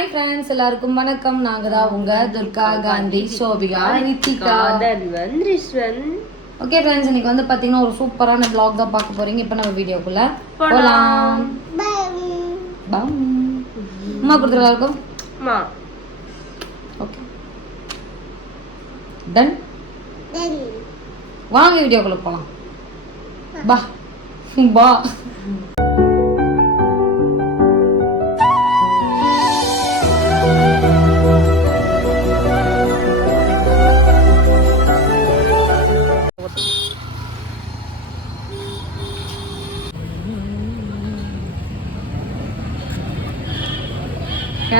Hi friends எல்லாருக்கும் வணக்கம். நாங்க தான் உங்க துர்கா காந்தி சோபிகா நித்திகா. ஓகே ஃப்ரெண்ட்ஸ் இன்னைக்கு வந்து பாத்தீங்கன்னா ஒரு சூப்பரான vlog தான் பார்க்க போறீங்க. இப்போ நம்ம வீடியோக்குள்ள போலாம். பம். அம்மா கொடுத்துரு எல்லாருக்கும் மா ஓகே டன் வாங்க வீடியோக்குள்ள போலாம். பா. பா.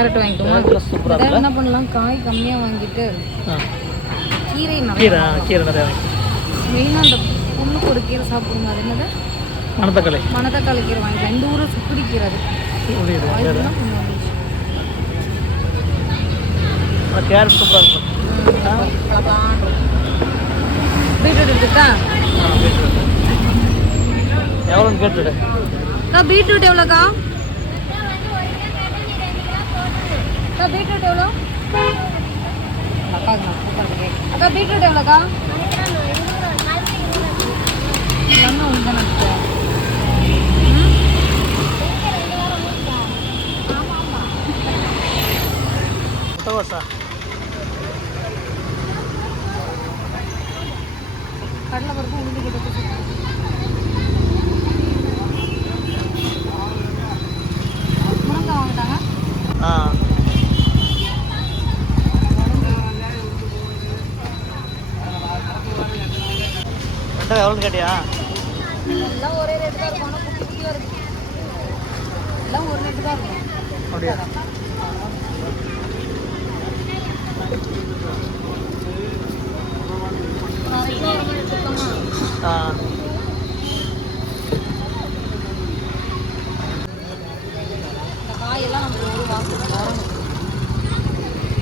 கேரட் வாங்கிக்கோமா என்ன பண்ணலாம்? காய் கம்மியா வாங்கிட்டு கீரை கீரை கீரை நிறையா மெயினாக அந்த புல்லுக்கு ஒரு கீரை சாப்பிடுங்க அது என்னது? மணத்தக்காளி. மணத்தக்காளி கீரை வாங்கிக்கலாம். இந்த ஊரை சுக்குடி கீரை அது. கேரட் சூப்பராக இருக்கும். பீட்ரூட் இருக்குதா எவ்வளோன்னு கேட்டுடு. அக்கா பீட்ரூட் எவ்வளோக்கா? அக்கா பீட்ரூட் எவ்வளோ? அக்கா அக்கா பீட்ரூட் எவ்வளோக்கா? எல்லாமே? முட்டகோசா கடலை பருப்பு உளுந்து போட்டு வச்சு. முருங்கைக்காய் வாங்கிட்டாங்க ஆ வெண்டைக்காய் எவ்வளோன்னு கேட்டியா? எல்லாம் ஒரே ரேட்டு தான் இருக்கும். ஆனால் குட்டியாக எல்லாம் ஒரு ரேட்டு தான் இருக்கும். அப்படியா? ஆ.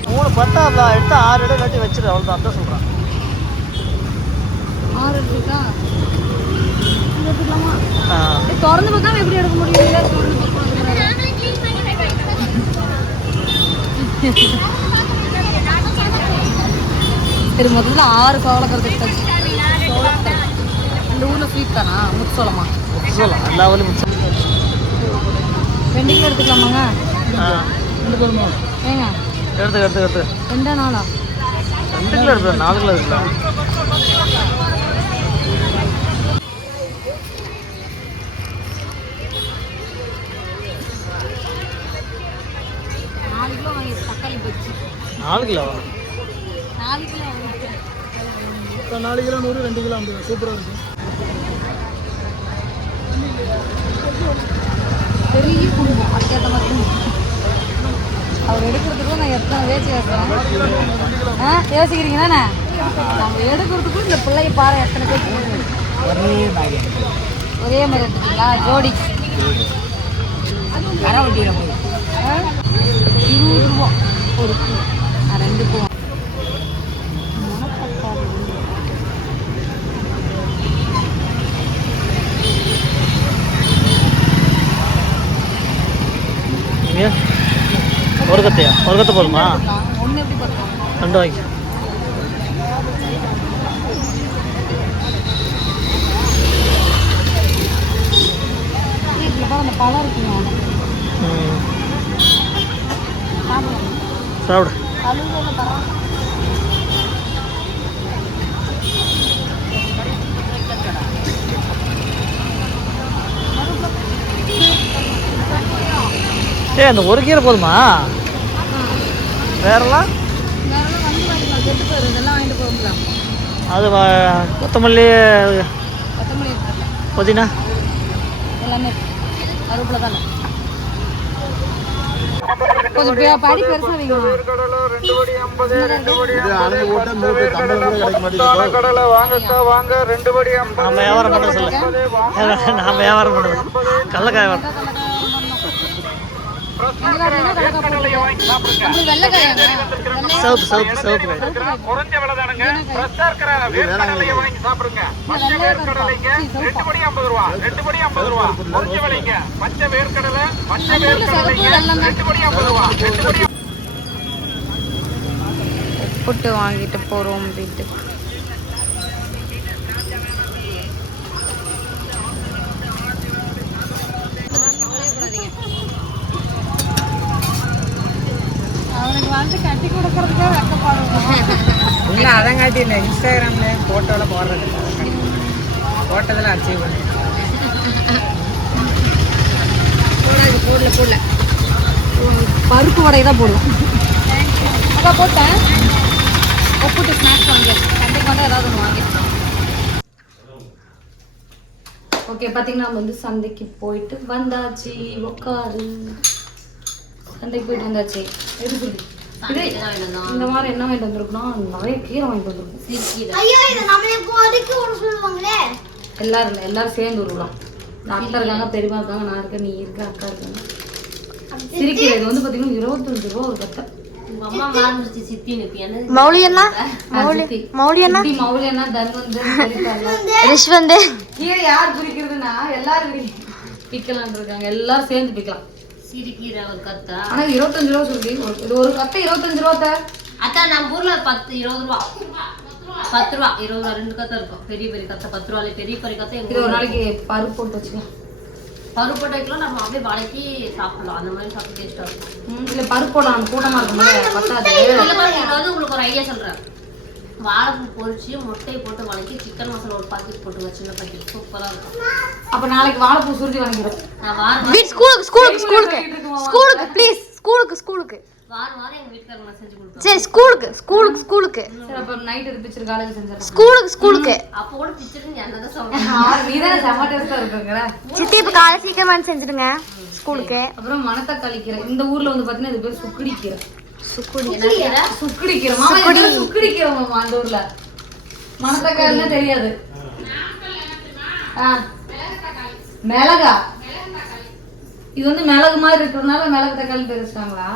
மூணு பத்தாப்ல எடுத்து ஆறு இடம் கட்டி வச்சிரு அவ்வளோதான் அதான் சொல்கிறேன் ஆறு எடுத்துக்கா இது எடுத்துக்கலாமா ஆ இது திறந்து பார்க்காம எப்படி எடுக்க முடியும்? இல்லை திறந்து. சரி முதல்ல ஆறு சோளக்கரு இந்த ஊரில் ஸ்வீட் தானா? முச்சோளமா சொல்லலாம் எல்லா முடிச்சு ரெண்டு கிலோ எடுத்துக்கலாமாங்க? ஏங்க? எடுத்து எடுத்து எடுத்து. ரெண்டா நாளா? ரெண்டு கிலோ எடுத்து நாலு கிலோ இருக்குல்ல நாலு கிலோ நாலு கிலோ நாலு கிலோ நூறு ரெண்டு கிலோ ஐம்பது. சூப்பராக இருக்கும் பெரிய குடும்பம். அதுக்கேற்ற மாதிரி. அவர் எடுக்கிறதுக்கும் நான் எத்தனை வேச்சு கேட்குறேன் ஆ யோசிக்கிறீங்க தானே நம்ம எடுக்கிறதுக்கும் இந்த பிள்ளைய பாரு எத்தனை பேர் போகுது. ஒரே மாதிரி எடுத்துட்டீங்களா ஜோடி? இருபது ரூபா. ஒரு பூ ஆ, ரெண்டு பூ மணத்தக்காளி ரெண்டு. ஏன் ஒரு கத்தையா ஒரு கத்தை போதுமா? ரெண்டு வாங்கி. சாப்பிடு. ஏ அந்த ஒரு கீரை போதுமா வேறெல்லாம் வேறெல்லாம் வந்து வாங்கிக்கலாம் கெட்டு போயிடும் இதெல்லாம் வாங்கிட்டு போகலாம் அது கொத்தமல்லி புதினா? எல்லாமே கருவேப்பிலை தானே கொஞ்சம் படி பெருசா வைங்க. நாம வியாபாரம் பண்ண சொல்ல நாம வியாபாரம் பண்ணுறது கடலக்காய் சோப்பு சோப்பு சோப்பு குறைஞ்ச விலை தானுங்க ஃப்ரெஷ்ஷா இருக்கிற வேர்க்கடலையை வாங்கி சாப்பிடுங்க பச்சை வேர்க்கடலைங்க ரெண்டு படி ஐம்பது ரூபா ரெண்டு படி ஐம்பது ரூபா குறைஞ்ச விலைங்க பச்சை வேர்க்கடலை பச்சை வேர்க்கடலைங்க ரெண்டு படி ஐம்பது ரூபா ரெண்டு வாங்கிட்டு போறோம் வீட்டுக்கு இல்லை அதங்காட்டி இல்லை இன்ஸ்டாகிராமில் ஃபோட்டோவில் போடுறது. இல்லை போட்டதில் அச்சீவ் பண்ணி போடாது போடல போடல. பருப்பு வடையை தான் போடுவோம் அக்கா போட்டேன் ஒப்புட்டு ஸ்நாக்ஸ் வாங்கியாச்சு கண்டிப்பாக வந்து ஏதாவது ஒன்று வாங்கி ஓகே பார்த்தீங்கன்னா நம்ம வந்து சந்தைக்கு போயிட்டு வந்தாச்சு. உட்காரு சந்தைக்கு போயிட்டு வந்தாச்சு. எதுக்கு இது இந்த மாதிரி என்ன வாங்கிட்டு வந்திருக்கோம்னா நிறைய கீரை வாங்கிட்டு வந்திருக்கோம். ஐயோ இது நம்மளுக்கு அதுக்கு ஒரு சொல்லுவாங்களே? எல்லாரும் இல்லை எல்லாரும் சேர்ந்து வருவோம் அக்கா இருக்காங்க பெரியமா இருக்காங்க நான் இருக்கேன் நீ இருக்க அக்கா இருக்காங்க. சிரிக்கீரை இது வந்து பார்த்தீங்கன்னா இருபத்தஞ்சு ரூபா ஒரு கத்தை மௌலி அண்ணா? மௌலி மௌலி அண்ணா? மௌலி அண்ணா தன்வந்து ரிஷ்வந்து? கீரை யார் பிரிக்கிறதுனா எல்லாரும் பிக்கலாம் இருக்காங்க எல்லாரும் சேர்ந்து பிக்கலாம். சிறுகீரை ஒரு கத்தா ஆனா இது இருபத்தஞ்சு ரூபா சொல்லி ஒரு- இது ஒரு கத்தை இருபத்தஞ்சு ரூபா தான் நம்ம ஊர்ல பத்து இருபது ரூபா. பத்து ரூபா இருபது ரூபா ரெண்டு கத்தை இருக்கும். பெரிய பெரிய கத்தை பத்து ரூபாய் பெரிய பெரிய கத்தை எங்க இது ஒரு ஊர்ல நாளைக்கு பருப்பு போட்டு வச்சுக்கலாம். பருப்பு நம்ம அப்படியே வளைக்கி சாப்பிடலாம். அந்த மாதிரி சாப்பிட்டு டேஸ்டா இருக்கும். இல்ல பருப்பு போடலாம். கூட்டமா இருக்கும்போது பத்தாது. இதுல பாருங்க, இது வந்து உங்களுக்கு ஒரு ஐடியா சொல்றேன். வாழைப்பூ பொரிச்சு முட்டையை போட்டு வளைக்கி சிக்கன் மசாலா ஒரு பாக்கெட் போட்டுங்க சின்ன பாக்கெட் சூப்பரா இருக்கும். அப்ப நாளைக்கு வாழைப்பூ சுருட்டி வாங்கிடும் நான் வாரம் ஸ்கூலுக்கு ஸ்கூலுக்கு ஸ்கூலுக்கு. ஸ்கூலுக்கு ப்ளீஸ் ஸ்கூலுக்கு ஸ்கூலுக்கு. வாரம் வாரம் எங்க வீட்டுக்காரங்க செஞ்சு கொடுப்பேன் சரி ஸ்கூலுக்கு ஸ்கூலுக்கு ஸ்கூலுக்கு. சரி அப்ப நைட் இது பிச்சிரு செஞ்சிடலாம். ஸ்கூலுக்கு ஸ்கூலுக்கு. அப்போ கூட பிச்சுட்டு நீ என்னதான் சொல்றேன். நீ தானே செம்ம டேஸ்டா இருக்குங்கிற. சித்தி இப்போ காலை சீக்கிரமா செஞ்சுடுங்க. ஸ்கூலுக்கு. அப்புறம் மணத்தக்காளி கீரை. இந்த ஊர்ல வந்து பாத்தீங்கன்னா இது பேர் சுக்குடி கீரை சுக்குடி என்ன கீரை? சுக்குடி. கீரை மாமா இது பேர் சுக்குடி கீரை மாமா அந்த ஊர்ல? தெரியாது. ஆ. மிளகா. இது வந்து மிளகு மாதிரி இருக்கிறதுனால மிளகு தக்காளி பேர் வச்சிட்டாங்களா?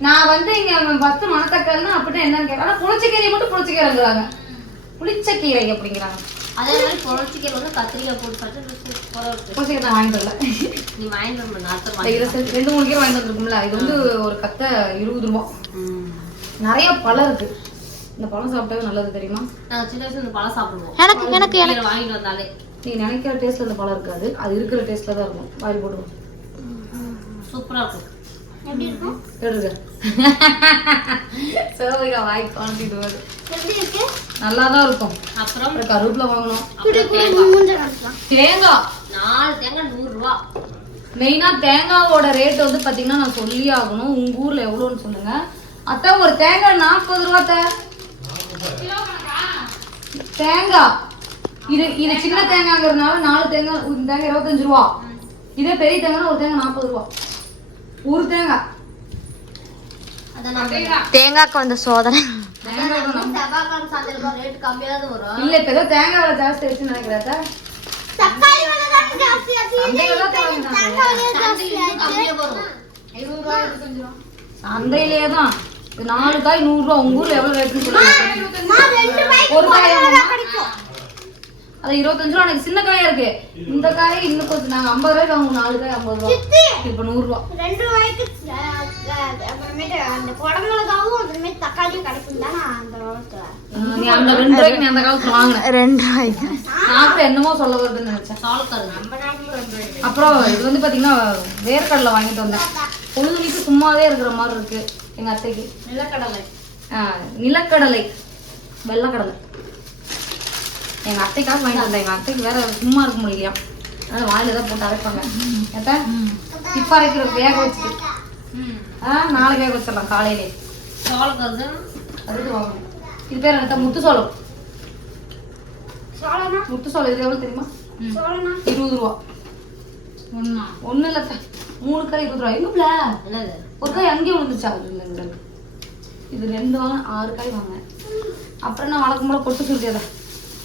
நான் வந்து இங்க ஃபர்ஸ்ட் மணத்தக்காளினா அப்படின்னா என்னன்னு கேட்டேன் ஆனா புளிச்சக்கீரை மட்டும் புளிச்சக்கீரைங்கிறாங்க. புளிச்சக்கீரை அப்படிங்கிறாங்க. அதே மாதிரி பொருட்சிக்கல் வந்து கத்திரிக்காய் போட்டு புளிச்சக்கீரை நான் வாங்கிட்டு வரல. நீ வாங்கிட்டு செஞ்சு- ரெண்டு மூணு கீரை வாங்கிட்டு வந்துருக்கும்ல இது வந்து ஒரு கத்தை இருபது ரூபா. நிறைய பழம் இருக்கு. இந்த பழம் சாப்பிட்டாவே நல்லது தெரியுமா? நாங்க சின்ன வயசுல இந்த பழம் சாப்பிடுவோம். எனக்கு எனக்கு வாங்கிட்டு வந்தாலே. நீ நினைக்கிற டேஸ்ட்ல இந்த பழம் இருக்காது. அது இருக்கிற டேஸ்ட்ல தான் இருக்கும். வாயில் போடுவோம் சூப்பரா இருக்கும். எடுங்க சோவிகா வாய் குழம்பிட்டு வருது. எப்படி இருக்கு? நல்லா தான் இருக்கும். அப்புறம்? கருவேப்பிலை வாங்கணும். தேங்காய். நாலு தேங்காய் நூறு ரூபா. மெயினா தேங்காவோட ரேட் வந்து பாத்தீங்கன்னா நான் சொல்லி ஆகணும். உங்க ஊர்ல எவ்வளோன்னு சொல்லுங்க. அத்தா ஒரு தேங்காய் நாற்பது ரூபா. தேங்காய் இது இது சின்ன தேங்காய்ங்கிறதுனால நாலு தேங்காய் ஒரு தேங்காய் இருபத்தஞ்சு ரூபா. இதே பெரிய தேங்காய்னா ஒரு தேங்காய் நாற்பது ரூபா. ஒரு தேங்காய். தேங்காய்க்கு வந்த சோதனை. தேங்காய் இல்ல இப்ப ஏதோ தேங்காய் ஜாஸ்தி ஆயிடுச்சுன்னு நினைக்கிறேன் சந்தையில தான் நாலு காய் நூறு ரூபா உங்க ஊர்ல எவ்வளவு சொல்லுங்க. ரூபாய்க்கு ஒரு காய் அது இருபத்தஞ்சு ரூபா எனக்கு சின்ன காயா இருக்கு. இந்த காய் இன்னும் கொஞ்சம் நாங்க ஐம்பது ரூபாய்க்கு வாங்குவோம் நாலு காய் ஐம்பது ரூபா. இப்ப நூறு ரூபா. ரெண்டு ரூபாய்க்கு அப்புறமேட்டு அந்த குடமிளகாவும் அப்புறமேட்டு தக்காளியும் கிடைக்கும் தான் நான் அந்த காலத்துல ஆஹ் நீ அந்த ரெண்டு ரூபாய்க்கு நீ அந்த காலத்துல வாங்கின. ரெண்டு ரூபாய்க்கு. நான் கூட என்னமோ சொல்ல வருதுன்னு நினைச்சேன். அப்புறம் இது வந்து பாத்தீங்கன்னா வேர்க்கடலை வாங்கிட்டு வந்தேன். பொழுதுனிக்கு சும்மாவே இருக்கிற மாதிரி இருக்கு எங்க அத்தைக்கு. நிலக்கடலை. ஆஹ் நிலக்கடலை. வெள்ளக்கடலை. எங்க அத்தைக்காக வாங்கிட்டு வந்தேன். எங்க அத்தைக்கு வேற சும்மா இருக்க முடியலையா? அதனால வாயில தான் போட்டு அரைப்பாங்க. ஏத்த? இப்ப அரைக்கிற வேக வச்சுட்டு. ஆ நாளைக்கு வேக வச்சிடலாம் காலையிலே. சோளக்கரு அதுக்கு வாங்கணும். இது பேர் என்ன முத்து சோளம் முத்து சோளம் இது எவ்வளவு தெரியுமா? இருபது ரூபா. ஒண்ணா. ஒண்ணு இல்ல அத்தை. மூணு காய் இருபது ரூபா. என்னது ஒரு காய் அங்கேயே விழுந்துச்சா இல்ல. இது ரெண்டு வாங்க ஆறு காய் வாங்க. அப்புறம் நான் வழக்கம் போல கொட்டு சுருட்டியதா?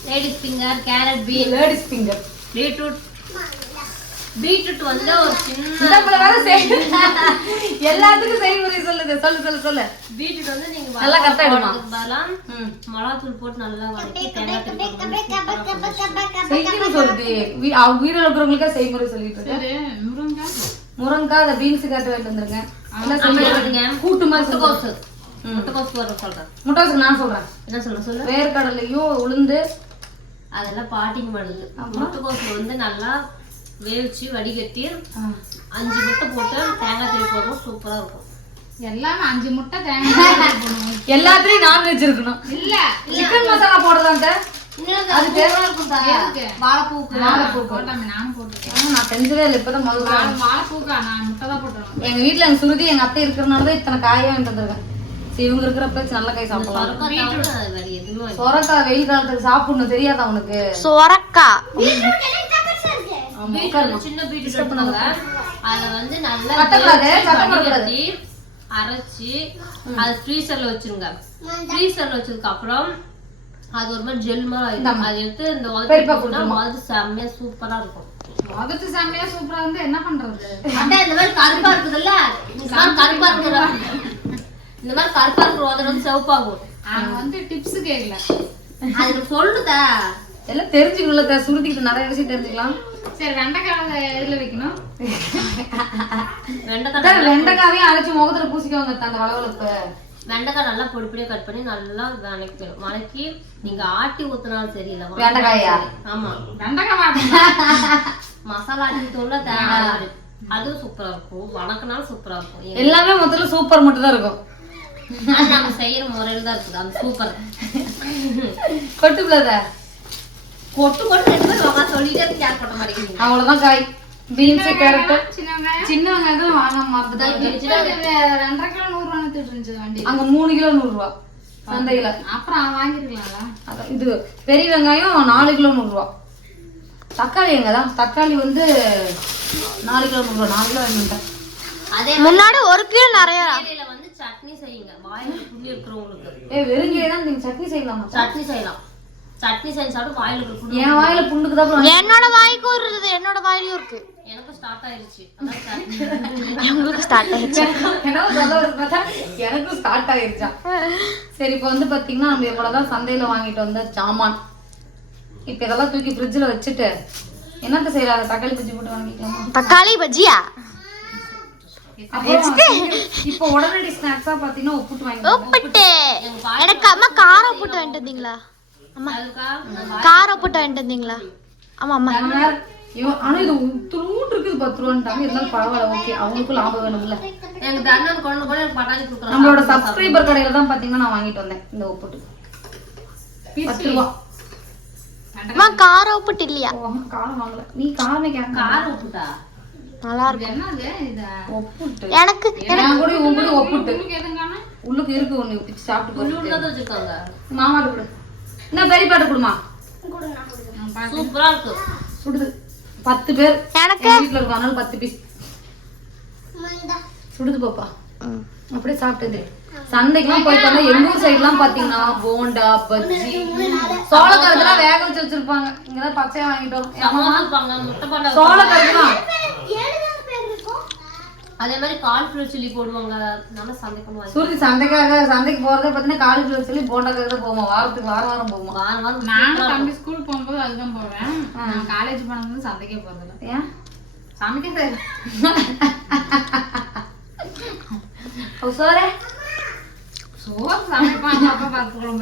Ladies finger carrot bean ladies finger beetroot beetroot வந்து ஒரு சின்ன வேற செய் எல்லாத்துக்கும் செய்முறை சொல்லுது சொல்லு சொல்லு சொல்லு. பீட்ரூட் வந்து நீங்க நல்லா கரெக்டா எடுமா. மிளகாத்தூள் போட்டு நல்லா வதக்கி தேங்காய் செய்முறை சொல்லுது. வீ- அவ வீடுல இருக்கிறவங்களுக்கா செய்முறை சொல்லிட்டு இருக்கேன். முருங்கக்காய். அந்த பீன்ஸ் காட்டு வாங்கிட்டு வந்துருங்க எல்லாம் வந்துங்க கூட்டு மாதிரி முட்டைக்கோசு முட்டைக்கோஸ் போடுற சொல்றேன். முட்டைக்கு நான் சொல்றேன். என்ன சொல்ல சொல்லு? வேர்க்கடலையும் உளுந்து. அதெல்லாம் பாட்டிங் பண்ணுது. முட்டைக்கோஸ் வந்து நல்லா வேவிச்சு வடிகட்டி அஞ்சு முட்டை போட்டு தேங்காய் திருப்பி போடுறோம் சூப்பரா இருக்கும். எல்லாமே அஞ்சு முட்டை தேங்காய் போடணும் எல்லாத்துலயும் நான்வெஜ் இருக்கணும் இல்ல. சிக்கன் மசாலா போடுறதாங்க அது தேவையா இருக்கும் வாழைப்பூக்கு. வாழைப்பூ போட்டாமே நானும் போட்டுருக்கேன் நான் செஞ்சதே இல்லை இப்பதான் முதல்ல வாழை- வாழைப்பூக்கா? நான் முட்டை தான் போட்டுருவேன் எங்க வீட்ல எங்க சுருதி எங்க அத்தை இருக்கிறனால தான் இத்தனை காயா வந்திருக்கேன். சரி இவங்க இருக்கிறப்ப நல்ல காய் சாப்பிடலாம். சொரக்காய் வெயில் காலத்துக்கு சாப்பிடணும் தெரியாதா உனக்கு? சொரக்கா. சின்ன பீட்ரூட் எடுத்துக்கோங்க வந்து நல்லா. வடிகட்டி, அரைச்சு அது ஃப்ரீசர்ல வச்சிருங்க. ஃப்ரீசர்ல வச்சதுக்கு அப்புறம் அது ஒரு மாதிரி ஜெல் மாதிரி அது எடுத்து இந்த உதவி. மாதிரி செம்மையா சூப்பரா இருக்கும். முகத்து செம்மையா சூப்பரா வந்து என்ன பண்றது? அதான் இந்த மாதிரி கருப்பா இருக்குதுல்ல? இந்த மாதிரி கருப்பா இருக்கிற இந்த மாதிரி கருப்பா இருக்கிற உதவி வந்து சிவப்பாகும். அவங்க வந்து டிப்ஸ் கேட்கல அது சொல்லுதா? எல்லாம் தெரிஞ்சுக்கல சுருதிக்கிட்ட நிறைய விஷயம் தெரிஞ்சுக்கலாம். சரி வெண்டைக்காய் எதுல வைக்கணும்? வெண்டைக்காய் வெண்டைக்காவையும் அரைச்சு முகத்துல பூசிக்கோங்க அந்த வளவளப்பு. வெண்டைக்காய் நல்லா பொடி பொடியா கட் பண்ணி நல்லா வணக்கணும் வணக்கி நீங்க ஆட்டி ஊத்துனாலும் சரியில்லை வெண்டைக்காயா? ஆமா. வெண்டைக்காய் மசாலா ஆட்டி ஊத்தோம்ல தேங்காய் அதுவும் சூப்பரா இருக்கும். வணக்கினாலும் சூப்பரா இருக்கும். எல்லாமே மொத்தத்துல சூப்பர் மட்டும் தான் இருக்கும் நம்ம செய்யற முறையில தான் இருக்குது. அந்த சூப்பர் கொட்டு பிள்ளை கொட்டு கொட்டு ரெண்டு பேரும் உட்காந்து சொல்லிட்டே இருக்கு கேர் பண்ண மாட்டேங்கிறீங்க அவ்வளவுதான் காய் பீன்ஸ் கேரட் சின்ன வெங்காயம் சின்ன வெங்காயம் வாங்க மறந்துட்டேன் ரெண்டரை கிலோ நூறு ரூபா இருந்துச்சு வண்டி அங்க மூணு கிலோ நூறு ரூபா. சந்தையில. அப்புறம் வாங்கிருக்கலாம்ல. இது பெரிய வெங்காயம் நாலு கிலோ நூறு ரூபா. தக்காளி எங்கதான் தக்காளி வந்து நாலு கிலோ நூறு ரூபா. நாலு கிலோ வாங்கிட்டேன் அதே முன்னாடி ஒரு கிலோ நிறைய. வந்து சட்னி செய்யுங்க. வாயில புண்ணி இருக்கிறவங்களுக்கு. ஏ வெறுங்கையே தான் நீங்க சட்னி செய்யலாமா? சட்னி செய்யலாம். சட்னி செஞ்சு சாப்பிட்டு வாயில இருக்கிற புண்ணு என் வாயில புண்ணுக்கு தான் என்னோட வாய்க்கும் இருக்குது என்னோட வாயிலும் இருக்கு. எனக்கு ஸ்டார்ட் ஆயிருச்சு. அதான் சட்னி. உங்களுக்கு ஸ்டார்ட் பார்த்தா எனக்கும் ஸ்டார்ட் ஆயிருச்சா? சரி இப்போ வந்து பாத்தீங்கன்னா நம்ம இவ்வளவுதான் சந்தையில வாங்கிட்டு வந்த சாமான். இப்போ இதெல்லாம் தூக்கி ஃப்ரிட்ஜில் வச்சுட்டு என்னத்த செய்யலாம் தக்காளி பஜ்ஜி போட்டு வாங்கிக்கலாமா தக்காளி பஜ்ஜியா? இப்போ உடனடி ஸ்நாக்ஸா பாத்தீங்கன்னா உப்புட்டு வாங்கி உப்புட்டு. எனக்கு அம்மா கார உப்புட்டு வாங்கிட்டு வந்தீங்களா? அம்மா அதுக்கா கார உப்புட்டு வாங்கிட்டு வந்தீங்களா? ஆமா அம்மா. ஆனா இது துருட்டு இருக்குது பத்து ரூபான்ட்டாங்க. இருந்தாலும் பரவாயில்ல ஓகே. அவங்களுக்கும் லாபம் வேணும்ல. எனக்கு தண்ணன் கொண்டு கூட எனக்கு பட்டாணி கொடுக்குறாங்க நம்மளோட சப்ஸ்கிரைபர் கடையில தான் பாத்தீங்கன்னா நான் வாங்கிட்டு வந்தேன். இந்த உப்புட்டு பத்து ரூபா. அம்மா கார உப்புட்டு இல்லையா? ஓ, காரம் வாங்கல. நீ காரமே கேட்க காரம் உப்புட்டா? நல்லா இருக்கும் ஒப்புட்டு எனக்கு நான் கூட ஒப்புட்டு உள்ளுக்கு இருக்கு ஒண்ணு. பிச்சு சாப்பிட்டு கொடு. என்ன பெரிய பாட்டு கொடுமா. சூப்பரா இருக்கு. சுடுது. பத்து பேர். எனக்கு. எங்க வீட்டுல இருக்கும் அதனால பத்து பீஸ். சுடுது பாப்பா. அப்படியே சாப்பிட்டது சந்தைக்கெல்லாம் போயிட்டு வந்தா எங்க ஊர் சைடுலாம் பாத்தீங்கன்னா போண்டா பஜ்ஜி சோளக்கருதுலாம் வேக வச்சு வச்சிருப்பாங்க. இங்கதான் பச்சையா வாங்கிட்டு வரோம் சமோசா இருப்பாங்க முட்டை பண்ண சோளக்கருதுலாம் அதே மாதிரி கார்ன்ஃபிளவர் சில்லி போடுவாங்க. நல்லா வாங்கி சூரிய சந்தைக்காக சந்தைக்கு போறதே பாத்தீங்கன்னா காலேஜ்ல சொல்லி போண்டாக்காக தான் போவோம்? வாரத்துக்கு வாரம் வாரம் போவோம்? வாரம் வாரம் நானும் தம்பி ஸ்கூல் போகும்போது அதுதான் போவேன். நான் காலேஜ் போனது சந்தைக்கே போறதில்ல ஏன்? சமைக்க சோரே சோறு? சமைப்பான் அப்பா பார்த்துக்கிறோம்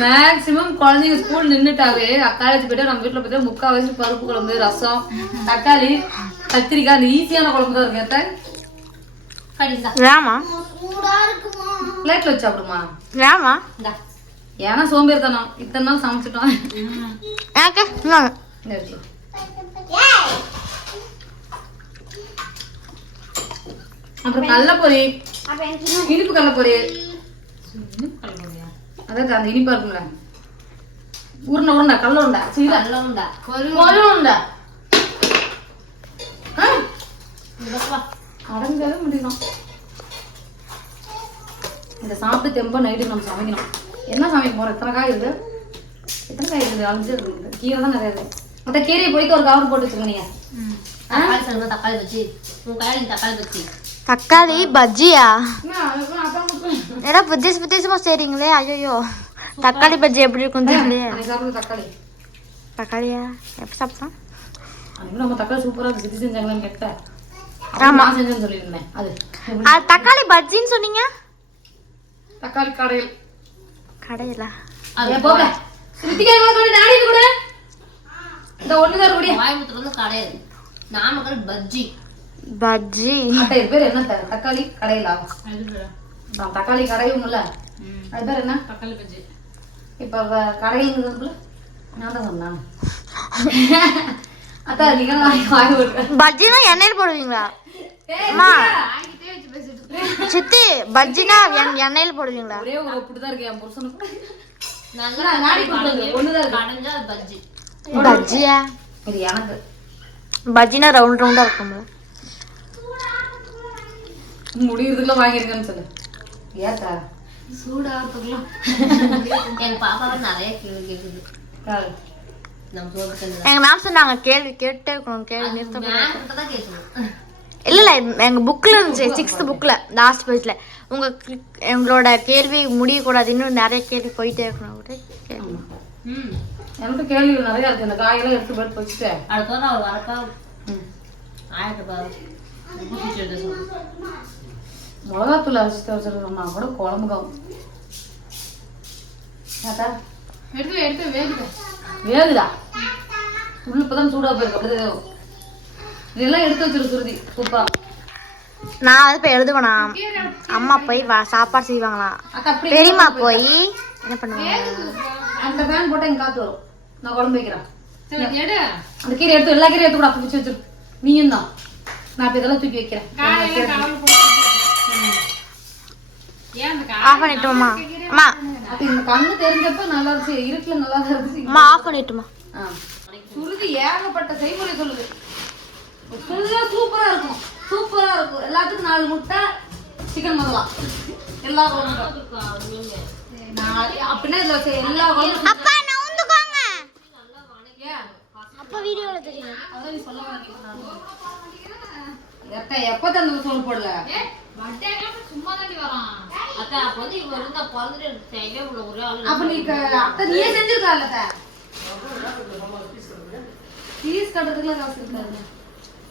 மேக்சிமம் குழந்தைங்க ஸ்கூல் நின்னுட்டாவே காலேஜ் போயிட்டு நம்ம வீட்டுல போயிட்டு முக்கால் பருப்பு குழம்பு ரசம் தக்காளி கத்திரிக்காய் அந்த ஈஸியான குழம்பு தான் இருக்கு ஏமா பிளேட்ல வச்சு சாப்பிடுமா ஏமா ஏன்னா சோம்பேறித்தனம். இத்தனை நாள் சமைச்சிட்டோம். அப்புறம் கடலப்பொரி. இனிப்பு கடலப்பொரி. அதான் அந்த இனிப்பா இருக்கும்ல. உருண்டை உருண்டை கடல உருண்டை. சீரா நல்ல உண்டா ஆ, இதப்பா. அடங்கவே முடியணும் இந்த சாப்பிட்டு தெம்பா நைட்டு நம்ம சமைக்கணும். என்ன சமைக்க போறோம்? எத்தனை காய் இருக்கு எத்தனை காய் இருக்குது? அஞ்சு இருக்குது. கீரை தான் நிறைய இருக்கு மற்ற கீரையை போயிட்டு ஒரு கவர் போட்டு வச்சுக்கோங்க தக்காளி பச்சி உன் கையாளி தக்காளி பச்சி தக்காளி பஜ்ஜியா. ஏதோ வித்தியாச வித்தியாசமா செய்றீங்களே? ஐயோ தக்காளி பஜ்ஜி எப்படி இருக்கும் தெரியலையே தக்காளி. தக்காளியா? எப்படி சாப்பிட்டோம்? நம்ம தக்காளி சூப்பரா இருக்கு சித்தி செஞ்சாங்களான்னு கேட்ட. அது நான் செஞ்சேன்னு சொல்லியிருந்தேன். அது எப்படி? அது தக்காளி பஜ்ஜின்னு சொன்னீங்க? தக்காளி கடையில். கடையில? ஏ போங்க. ஸ்ருதிகா இவ்வளவு கொண்டு நாடி கூட. இந்த ஒண்ணுதான் கூடிய கோயம்புத்தூர் வந்து கிடையாது நாமக்கல் பஜ்ஜி. பஜ்ஜி. இது பேர் என்ன த- தக்காளி கடையிலா அது. நான் தக்காளி கடையும்ல. ம். அது பேர் என்ன? தக்காளி பஜ்ஜி. இப்ப கடைங்கிறதுல நான் தான் சொன்னேன்? அத்தா நீங்க வாங்கி வாங்கி விடுறேன் பஜ்ஜினா எண்ணெயில் போடுவீங்களா? அம்மா. சித்தி பஜ்ஜினா எண்- எண்ணெயில் போடுவீங்களா? ஒரே ஒரு ஒப்பிட்டு தான் இருக்கு என் புருஷனுக்கு. நல்லா நாடி ஒண்ணுதான் இருக்கு. கடைஞ்சா அது பஜ்ஜி. பஜ்ஜியா? இது எனக்கு. பஜ்ஜினா ரவுண்ட் ரவுண்டா இருக்கும்ல. முடியறதுக்குள்ள வாங்கிருக்கேன்னு சொல்லு. ஏத்தா சூடாகிறதுக்குலாம். எங்க பாப்பாவை நிறைய கேள்வி கேட்குது கால். நம்ம சோறு எங்க மேம் சொன்னாங்க கேள்வி கேட்டே இருக்கணும் கேள்வி நிறுத்த தான் கேட்கணும் இல்ல இல்ல எங்க புக்ல இருந்துச்சு சிக்ஸ்த் புக்ல லாஸ்ட் பேஜ்ல உங்க கி- எங்களோட கேள்வி முடியக்கூடாது இன்னும் நிறைய கேள்வி போயிட்டே இருக்கணும் கேள்வி. ம். எனக்கு கேள்விகள் நிறைய இருக்கு இந்த காயெல்லாம் எடுத்து போட்டு வச்சுட்டு. அடுத்த அவர் வரப்பா. ஆயிரத்து மிளகாத்தூள் அரைச்சிட்டு வச்சிருக்கோம்னா கூட குழம்புக்கும் ஏத்தா எடுத்து எடுத்து வேகுது. வேகுதா? உள்ள இப்பதான் சூடா போயிருக்கு அப்படியே. இதெல்லாம் எடுத்து வச்சிரு சுருதி சூப்பரா. நான் வந்து இப்ப எழுதுவேனா? அம்மா போய் வா- சாப்பாடு செய்வாங்களாம் பெரியம்மா போய் என்ன பண்ணுவாங்க? அந்த ஃபேன் போட்டா இங்க காத்து வரும். நான் குழம்பு வைக்கிறேன். அந்த கீரை எடுத்து எல்லா கீரையும் எடுத்து கூட அப்படி வச்சு வச்சிரு. நீயும் தான். நான் இப்ப இதெல்லாம் தூக்கி வைக்கிறேன். ஆஃப் பண்ணிட்டுமா? அம்மா. கண்ணு தெரிஞ்சப்ப நல்லா இருந்துச்சு இருட்டுல நல்லா தான் இருந்துச்சு. அம்மா ஆஃப் பண்ணிட்டுமா. சுருதி ஏகப்பட்ட செய்முறை சொல்லுது. சுருதிலாம் சூப்பரா இருக்கும். சூப்பரா இருக்கும். எல்லாத்துக்கும் நாலு முட்டை சிக்கன் மசாலா. எல்லா குழம்புக்கும் அப்படின்னா இதுல எல்லா குழம்பும். அப்பா நவுந்துக்கோங்க ஏன்? அப்பா வீடியோல தெரியும். அதான் நீ சொல்ல மாட்டேங்கிற எப்ப எப்ப தந்து சோறு போடல? சும்மா தாண்டி வரான். அக்கா அப்ப வந்து இவங்க இருந்தா பிறந்துட்டு தேவையே உள்ள ஒரே ஆளு அப்ப நீ அத்தை நீயே செஞ்சிருக்கலாம்ல அத்தை. ஃபீஸ் கட்டுறதுக்குலாம் காசு இருக்காது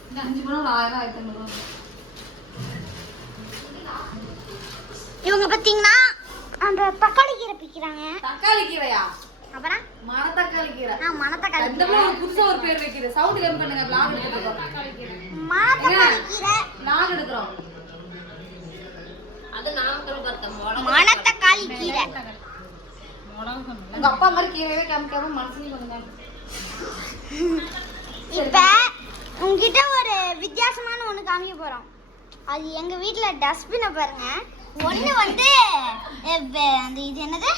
இந்த அஞ்சு பணம் ஆயிரம் ஆயிரத்தி ஐநூறு ரூபா. இவங்க பாத்தீங்கன்னா அந்த தக்காளி கீரை பிக்கிறாங்க தக்காளி கீரையா? அப்புறம்? மணத்தக்காளி கீரை. ஆ மணத்தக்காளி அந்த மாதிரி ஒரு புதுசா ஒரு பேர் வைக்கிற சவுண்ட் லேம் பண்ணுங்க vlog எடுக்கிறோம் மணத்தக்காளி கீரை. vlog எடுக்கிறோம். அது நாமக்கல் பார்த்த முளை மணத்தக்காளி கீரை. உங்க அப்பா மாதிரி கீரையே காமிக்காம மனசுலயும் பண்ணுங்க. இப்ப உங்ககிட்ட ஒரு வித்தியாசமான ஒண்ணு காமிக்க போறோம். அது எங்க வீட்ல டஸ்ட்பினை பாருங்க. ஒண்ணு வந்து அந்த இது என்னது?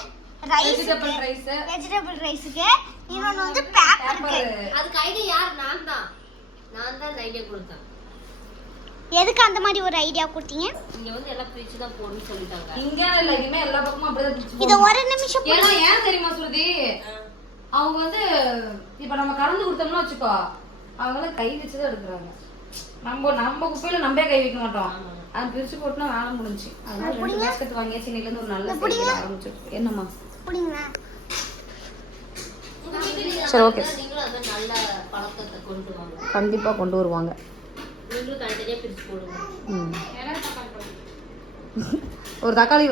ரைஸ் வெஜிடபிள் ரைஸ் வெஜிடபிள் ரைஸுக்கு இன்னொன்னு வந்து பேப்பருக்கு அதுக்கு ஐடியா யார்? நான் தான். நான் தான் ஐடியா கொடுத்தேன். எதுக்கு அந்த மாதிரி ஒரு ஐடியா கொடுத்தீங்க? இங்க வந்து எல்லாம் பிரிச்சு தான் போடணும்னு சொல்லிட்டாங்க. இங்க இல்ல இனிமே எல்லா பக்கமும் அப்படிதான் பிரிச்சு இத ஒரு நிமிஷம் ஏன்னா ஏன் தெரியுமா சுருதி அவங்க வந்து இப்ப நம்ம கலந்து கொடுத்தோம்னா வச்சுக்கோ அவங்க கை வச்சுதான் எடுக்கிறாங்க. நம்ம நம்ம குப்பையில நம்பே கை வைக்க மாட்டோம். அது பிரிச்சு போட்டுனா வேலை முடிஞ்சு. அதனால ரெண்டு பேஸ்கெட் வாங்கியாச்சு இருந்து ஒரு நல்ல செய்தி ஆரம்பிச்சு என்னம்மா? சரி ஓகே பழக்கத்தை கொண்டு வாங்க. கண்டிப்பா கொண்டு வருவாங்க. ஒரு தக்காளி